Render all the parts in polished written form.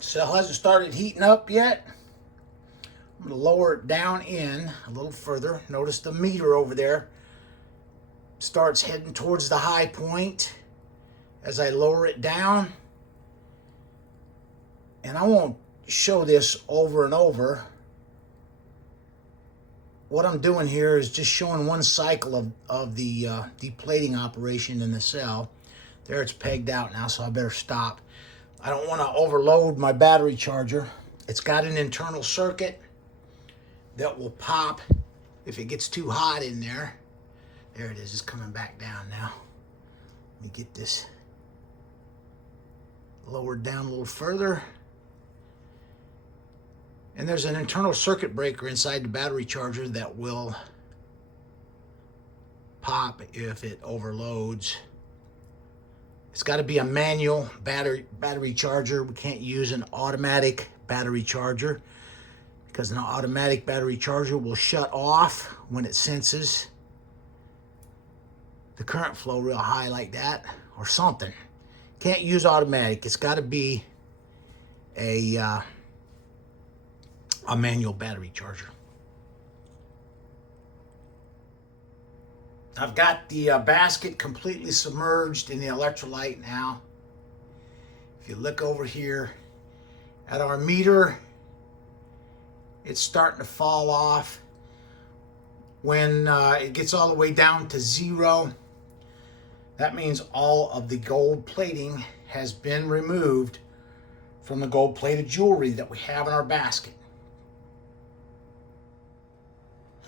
Cell hasn't started heating up yet. I'm going to lower it down in a little further. Notice the meter over there starts heading towards the high point as I lower it down. And I won't show this over and over. What I'm doing here is just showing one cycle of the deplating operation in the cell. There, it's pegged out now, so I better stop. I don't want to overload my battery charger. It's got an internal circuit that will pop if it gets too hot in there. There it is, it's coming back down now. Let me get this lowered down a little further. And there's an internal circuit breaker inside the battery charger that will pop if it overloads. It's got to be a manual battery charger. We can't use an automatic battery charger because an automatic battery charger will shut off when it senses the current flow real high like that or something. Can't use automatic. It's got to be a manual battery charger. I've got the basket completely submerged in the electrolyte now. If you look over here at our meter, it's starting to fall off. When it gets all the way down to 0, that means all of the gold plating has been removed from the gold plated jewelry that we have in our basket.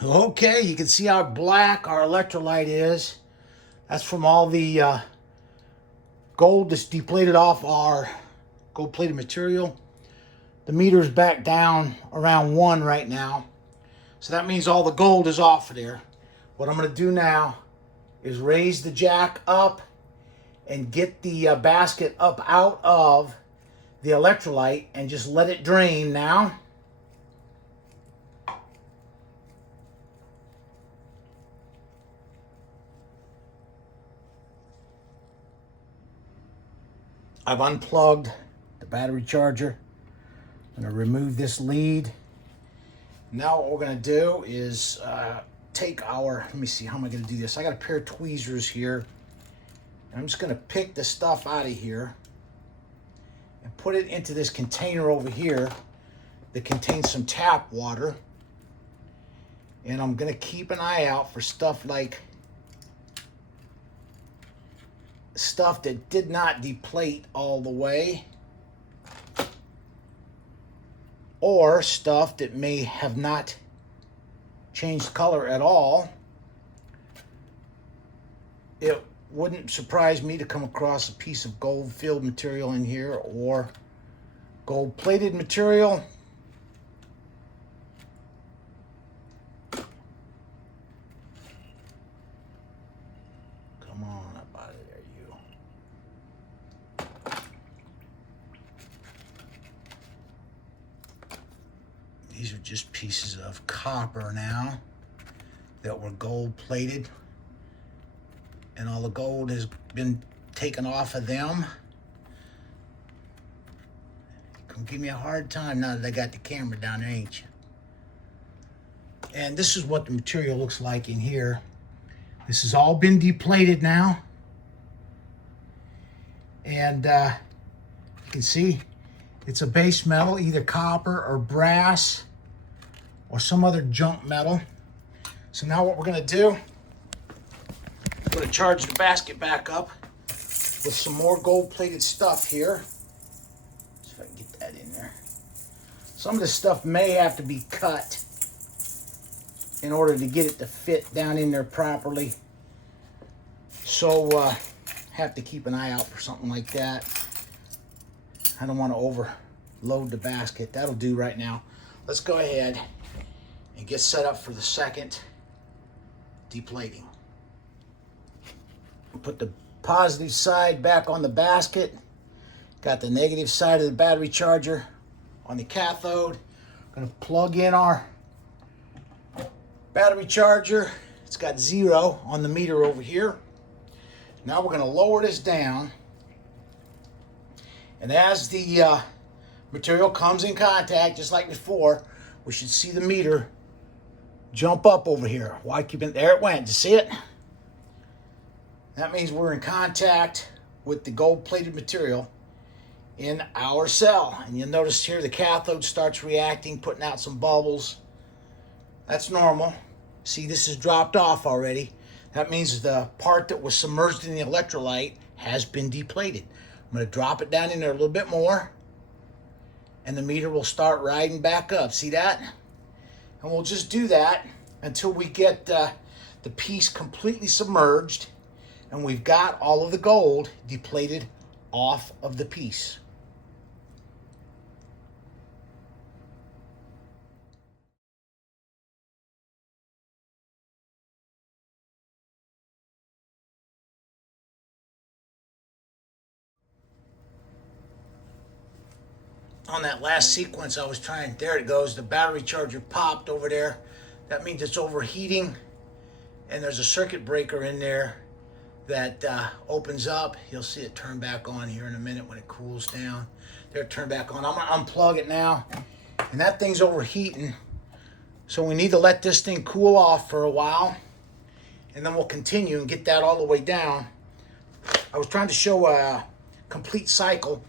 Okay, you can see how black our electrolyte is. That's from all the gold that's depleted off our gold plated material. The meter's back down around 1 right now. So that means all the gold is off of there. What I'm going to do now is raise the jack up and get the basket up out of the electrolyte and just let it drain now. I've unplugged the battery charger. I'm going to remove this lead. Now what we're going to do is take our, let me see, how am I going to do this? I got a pair of tweezers here. I'm just going to pick the stuff out of here and put it into this container over here that contains some tap water. And I'm going to keep an eye out for stuff like stuff that did not deplete all the way, or stuff that may have not changed color at all. It wouldn't surprise me to come across a piece of gold filled material in here or gold plated material. Come on up out of there, you. These are just pieces of copper now that were gold plated, and all the gold has been taken off of them. Come give me a hard time now that I got the camera down there, ain't you? And this is what the material looks like in here. This has all been depleted now. And you can see it's a base metal, either copper or brass or some other junk metal. So now what we're going to do, I'm going to charge the basket back up with some more gold-plated stuff here. See if I can get that in there. Some of this stuff may have to be cut in order to get it to fit down in there properly. So have to keep an eye out for something like that. I don't want to overload the basket. That'll do right now. Let's go ahead and get set up for the second deplating. Put the positive side back on the basket. Got the negative side of the battery charger on the cathode. Going to plug in our battery charger. It's got 0 on the meter over here. Now we're going to lower this down. And as the Material comes in contact just like before. We should see the meter jump up over here. Why keep it? There it went. You see it? That means we're in contact with the gold-plated material in our cell. And you'll notice here the cathode starts reacting, putting out some bubbles. That's normal. See, this has dropped off already. That means the part that was submerged in the electrolyte has been depleted. I'm going to drop it down in there a little bit more, and the meter will start riding back up. See that? And we'll just do that until we get the piece completely submerged and we've got all of the gold depleted off of the piece. On that last sequence I was trying, there it goes, the battery charger popped over there. That means it's overheating, and there's a circuit breaker in there that opens up. You'll see it turn back on here in a minute when it cools down. There, turn back on. I'm gonna unplug it now, and that thing's overheating, so we need to let this thing cool off for a while, and then we'll continue and get that all the way down. I was trying to show a complete cycle,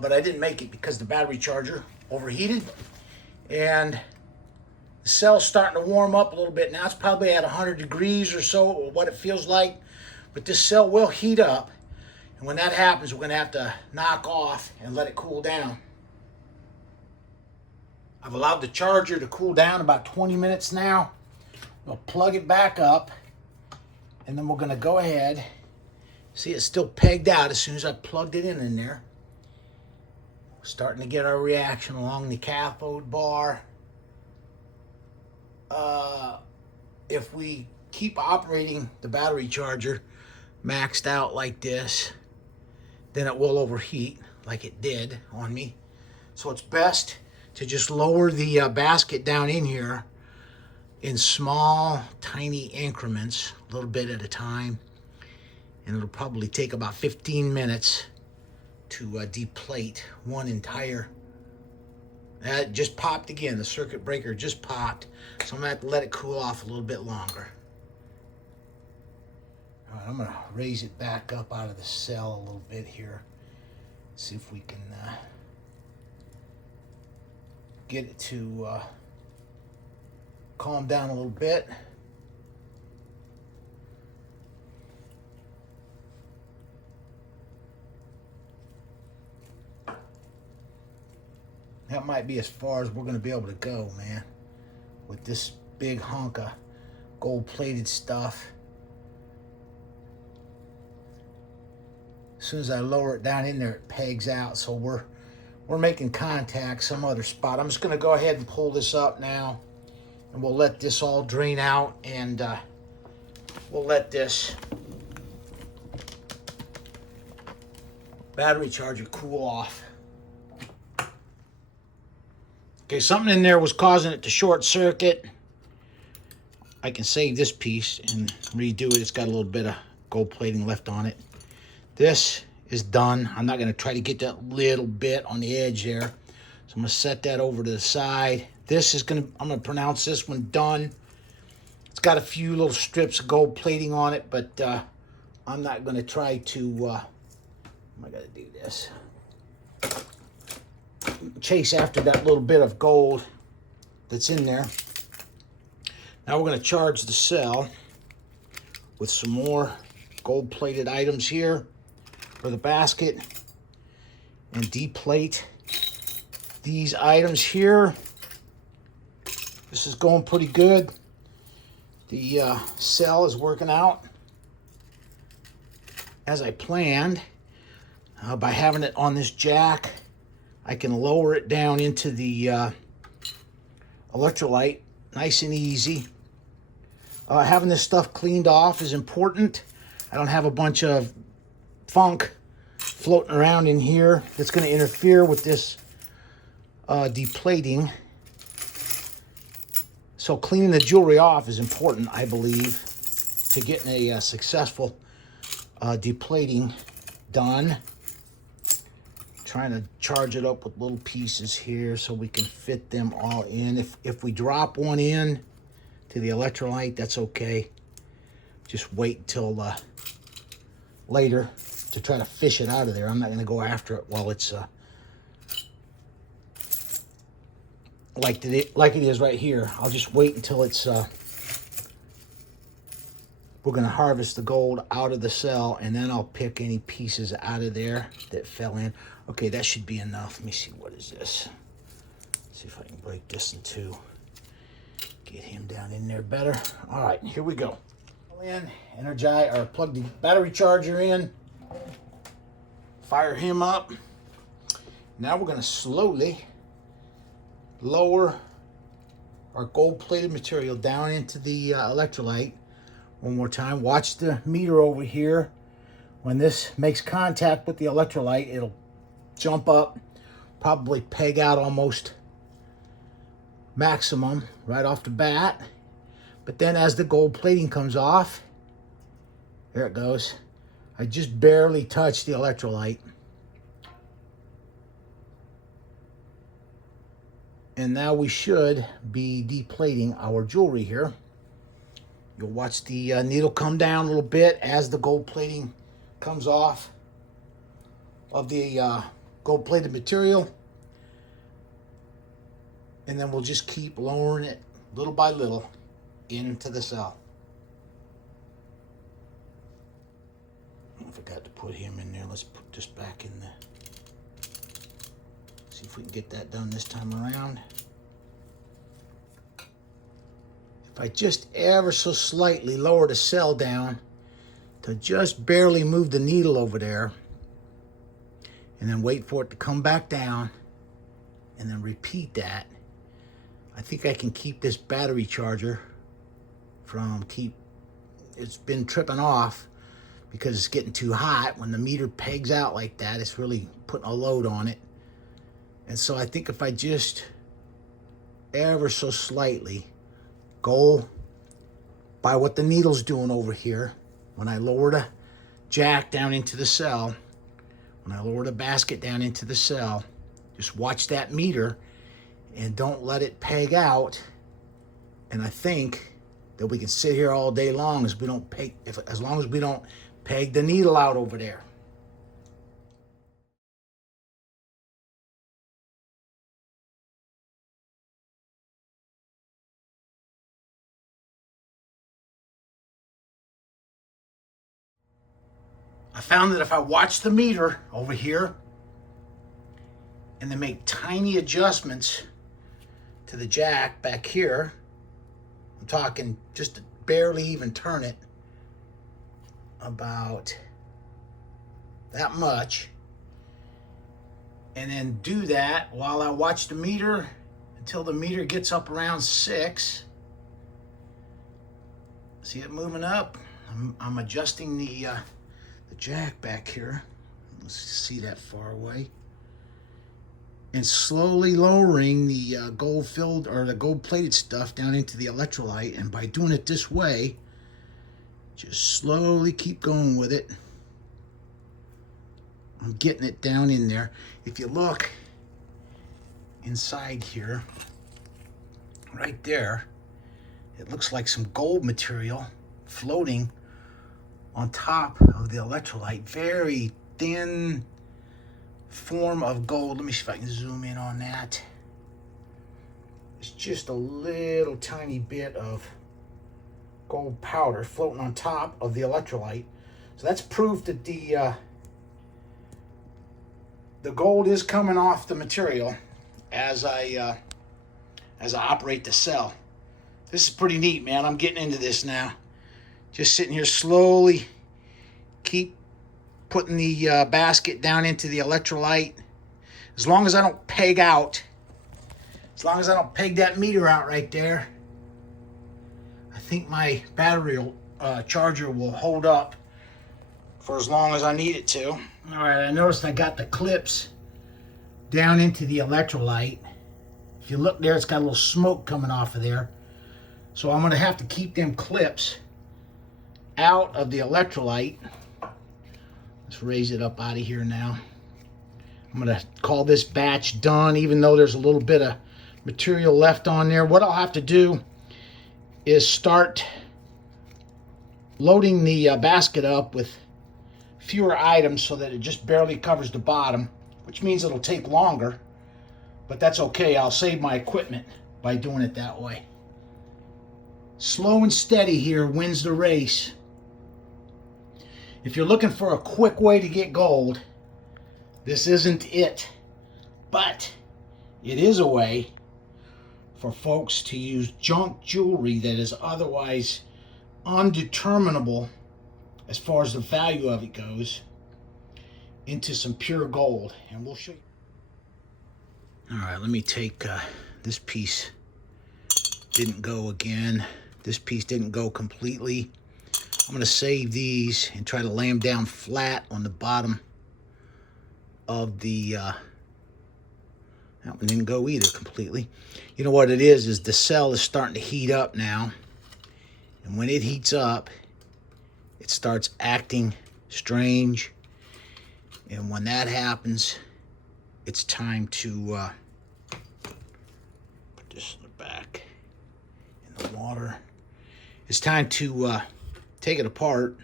but I didn't make it because the battery charger overheated, and the cell's starting to warm up a little bit now. It's probably at 100 degrees or so, or what it feels like, but this cell will heat up, and when that happens, we're going to have to knock off and let it cool down. I've allowed the charger to cool down about 20 minutes now. We'll plug it back up, and then we're going to go ahead. See, it's still pegged out as soon as I plugged it in there. Starting to get our reaction along the cathode bar. If we keep operating the battery charger maxed out like this, then it will overheat like it did on me. So it's best to just lower the basket down in here in small, tiny increments, a little bit at a time. And it'll probably take about 15 minutes to deplete one entire. That just popped again. The circuit breaker just popped. So I'm going to have to let it cool off a little bit longer. All right, I'm going to raise it back up out of the cell a little bit here. See if we can get it to calm down a little bit. That might be as far as we're going to be able to go, man, with this big hunk of gold-plated stuff. As soon as I lower it down in there, it pegs out, so we're making contact some other spot. I'm just going to go ahead and pull this up now, and we'll let this all drain out, and we'll let this battery charger cool off. Okay, something in there was causing it to short circuit. I can save this piece and redo it. It's got a little bit of gold plating left on it. This is done. I'm not going to try to get that little bit on the edge there. So I'm going to set that over to the side. This is going to, I'm going to pronounce this one done. It's got a few little strips of gold plating on it, but I'm not going to try to, I got to do this. Chase after that little bit of gold that's in there. Now we're going to charge the cell with some more gold-plated items here for the basket and deplate these items here. This is going pretty good. The cell is working out as I planned. By having it on this jack, I can lower it down into the electrolyte nice and easy. Having this stuff cleaned off is important. I don't have a bunch of funk floating around in here that's going to interfere with this deplating. So cleaning the jewelry off is important, I believe, to getting a successful deplating done. trying to charge it up with little pieces here so we can fit them all in. If we drop one in to the electrolyte, that's okay. Just wait until later to try to fish it out of there. I'm not going to go after it while it's like it is right here. I'll just wait until it's we're going to harvest the gold out of the cell, and then I'll pick any pieces out of there that fell in. Okay, that should be enough. Let me see, what is this? Let's see if I can break this in two. Get him down in there better. All right, here we go. Energize, or plug the battery charger in. Fire him up. Now we're going to slowly lower our gold-plated material down into the electrolyte. One more time. Watch the meter over here. When this makes contact with the electrolyte, it'll jump up, probably peg out almost maximum right off the bat. But then as the gold plating comes off, there it goes. I just barely touched the electrolyte. And now we should be depleting our jewelry here. You'll watch the needle come down a little bit as the gold plating comes off of the gold plated material. And then we'll just keep lowering it little by little into the cell. I forgot to put him in there. Let's put this back in there. See if we can get that done this time around. If I just ever so slightly lower the cell down to just barely move the needle over there, and then wait for it to come back down, and then repeat that, I think I can keep this battery charger from it's been tripping off because it's getting too hot. When the meter pegs out like that, it's really putting a load on it. And so I think if I just ever so slightly go by what the needle's doing over here, when I lower the jack down into the cell, when I lower the basket down into the cell, just watch that meter and don't let it peg out. And I think that we can sit here all day long as long as we don't peg the needle out over there. I found that if I watch the meter over here and then make tiny adjustments to the jack back here, I'm talking just to barely even turn it about that much, and then do that while I watch the meter until the meter gets up around 6. See it moving up? I'm adjusting the jack back here. Let's see that far away. And slowly lowering the gold filled or the gold plated stuff down into the electrolyte. And by doing it this way, just slowly keep going with it. I'm getting it down in there. If you look inside here, right there, it looks like some gold material floating on top of the electrolyte. Very thin form of gold. Let me see if I can zoom in on that. It's just a little tiny bit of gold powder floating on top of the electrolyte. So that's proof that the gold is coming off the material as I operate the cell. This is pretty neat, man. I'm getting into this now. Just sitting here slowly, keep putting the basket down into the electrolyte. As long as I don't peg out, as long as I don't peg that meter out right there, I think my battery charger will hold up for as long as I need it to. All right, I noticed I got the clips down into the electrolyte. If you look there, it's got a little smoke coming off of there. So I'm gonna have to keep them clips out of the electrolyte. Let's raise it up out of here now. I'm going to call this batch done, even though there's a little bit of material left on there. What I'll have to do is start loading the basket up with fewer items so that it just barely covers the bottom, which means it'll take longer, but that's okay. I'll save my equipment by doing it that way. Slow and steady here wins the race. If you're looking for a quick way to get gold, this isn't it, but it is a way for folks to use junk jewelry that is otherwise undeterminable as far as the value of it goes into some pure gold, and we'll show you. All right, let me take this piece. Didn't go again. This piece didn't go completely. I'm going to save these and try to lay them down flat on the bottom of the that one didn't go either completely. You know what it is the cell is starting to heat up now, and when it heats up, it starts acting strange, and when that happens, it's time to put this in the back in the water. It's time to take it apart,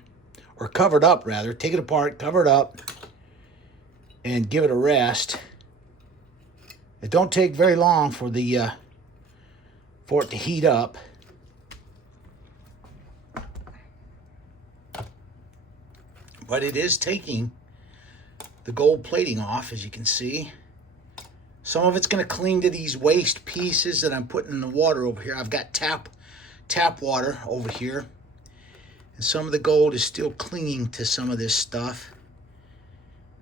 or cover it up rather. Take it apart, cover it up, and give it a rest. It don't take very long for the for it to heat up. But it is taking the gold plating off, as you can see. Some of it's going to cling to these waste pieces that I'm putting in the water over here. I've got tap water over here. And some of the gold is still clinging to some of this stuff.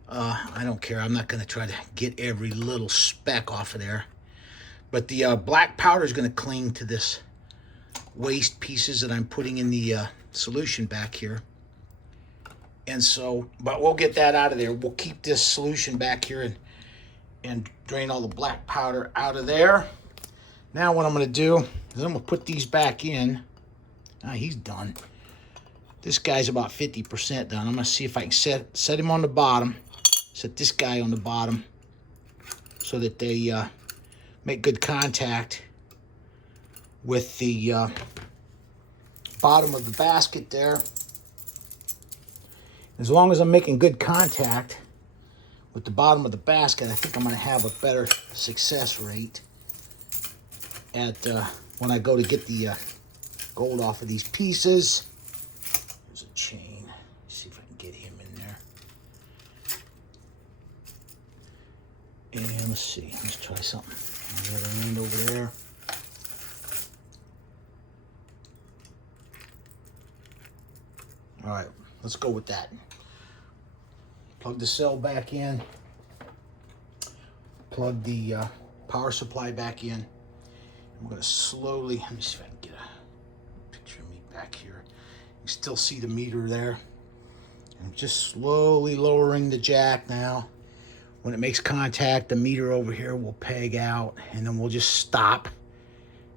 I don't care. I'm not going to try to get every little speck off of there. But the black powder is going to cling to this waste pieces that I'm putting in the solution back here. And so, but we'll get that out of there. We'll keep this solution back here and drain all the black powder out of there. Now what I'm going to do is I'm going to put these back in. He's done. This guy's about 50% done. I'm going to see if I can set him on the bottom. Set this guy on the bottom so that they make good contact with the bottom of the basket there. As long as I'm making good contact with the bottom of the basket, I think I'm going to have a better success rate at when I go to get the gold off of these pieces. There's a chain. Let's see if I can get him in there. And let's see. Let's try something. On the other end over there. All right, let's go with that. Plug the cell back in. Plug the power supply back in. I'm going to slowly, let me see if I can get a picture of me back here. You can still see the meter there. I'm just slowly lowering the jack now. When it makes contact, the meter over here will peg out, and then we'll just stop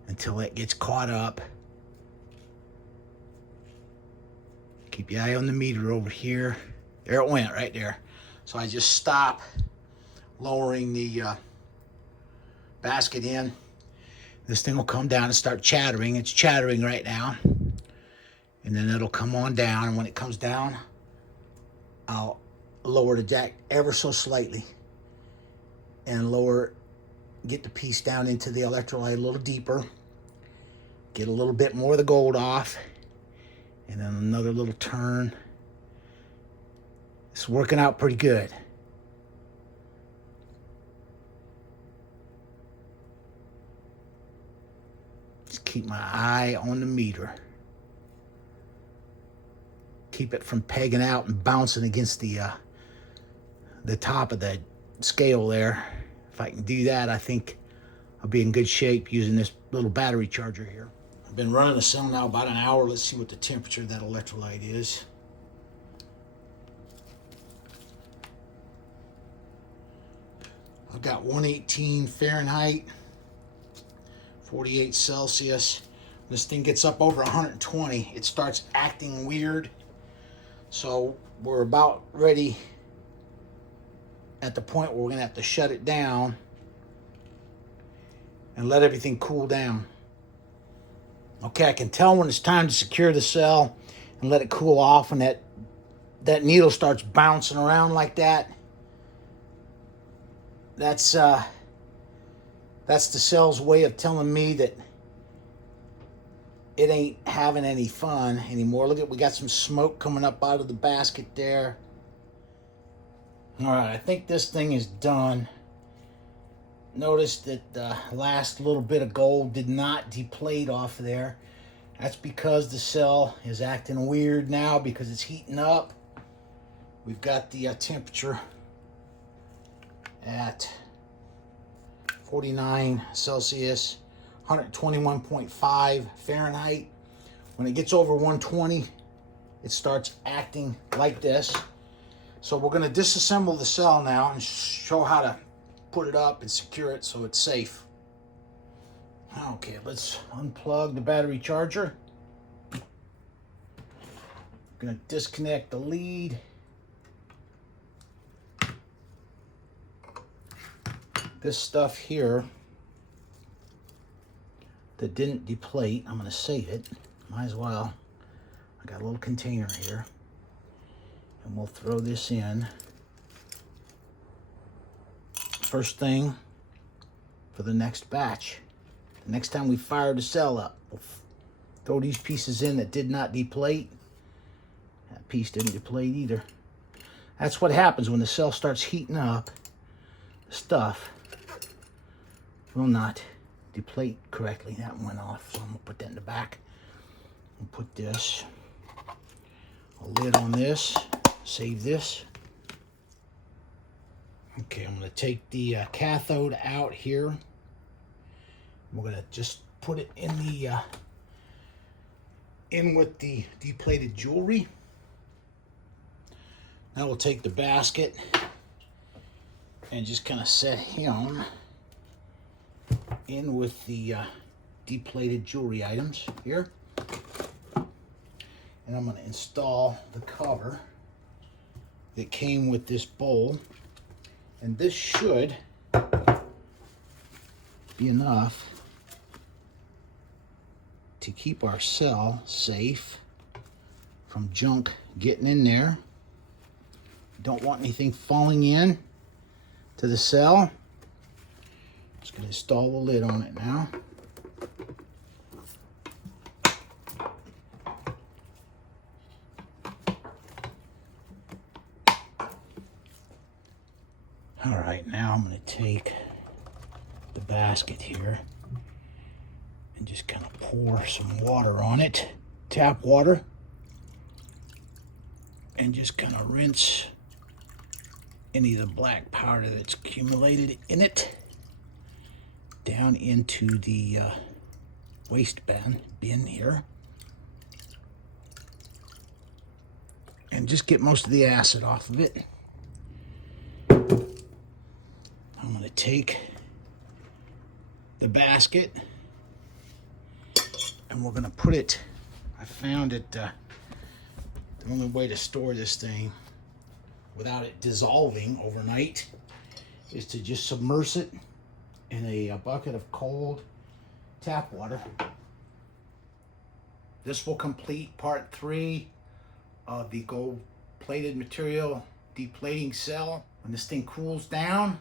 until it gets caught up. Keep your eye on the meter over here. There it went, right there. So I just stop lowering the basket in. This thing will come down and start chattering. It's chattering right now. And then it'll come on down, and when it comes down, I'll lower the jack ever so slightly and get the piece down into the electrolyte a little deeper, get a little bit more of the gold off, and then another little turn. It's working out pretty good. Just keep my eye on the meter. Keep it from pegging out and bouncing against the top of the scale there. If I can do that, I think I'll be in good shape using this little battery charger here. I've been running the cell now about an hour. Let's see what the temperature of that electrolyte is. I've got 118 Fahrenheit, 48 Celsius. When this thing gets up over 120, it starts acting weird. So we're about ready at the point where we're gonna have to shut it down and let everything cool down. Okay, I can tell when it's time to secure the cell and let it cool off, and that needle starts bouncing around like that. That's the cell's way of telling me that it ain't having any fun anymore. Look at, we got some smoke coming up out of the basket there. All right, I think this thing is done. Notice that the last little bit of gold did not deplete off there. That's because the cell is acting weird now because it's heating up. We've got the temperature at 49 Celsius, 121.5 Fahrenheit. When it gets over 120, it starts acting like this. So we're going to disassemble the cell now and show how to put it up and secure it so it's safe. Okay, let's unplug the battery charger. I'm going to disconnect the lead. This stuff here that didn't deplete, I'm going to save it. Might as well. I got a little container here. And we'll throw this in. First thing for the next batch. The next time we fire the cell up, we'll throw these pieces in that did not deplete. That piece didn't deplete either. That's what happens when the cell starts heating up. The stuff will not deplete correctly. That went off, so I'm gonna put that in the back. We'll put this, a lid on this, save this. Okay, I'm gonna take the cathode out here. We're gonna just put it in the in with the depleted jewelry. Now we'll take the basket and just kind of set him in with the depleted jewelry items here. And I'm going to install the cover that came with this bowl. And this should be enough to keep our cell safe from junk getting in there. Don't want anything falling in to the cell. Just going to install the lid on it now. All right, now I'm going to take the basket here and just kind of pour some water on it, tap water, and just kind of rinse any of the black powder that's accumulated in it down into the waste bin here, and just get most of the acid off of it. I'm going to take the basket and we're going to put it, I found it, the only way to store this thing without it dissolving overnight is to just submerge it in a bucket of cold tap water. This will complete part 3 of the gold-plated material deplating cell. When this thing cools down,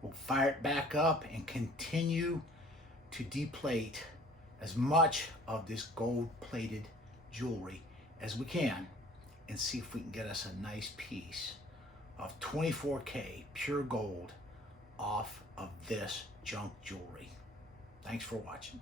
we'll fire it back up and continue to deplate as much of this gold-plated jewelry as we can and see if we can get us a nice piece of 24K pure gold off of this junk jewelry. Thanks for watching.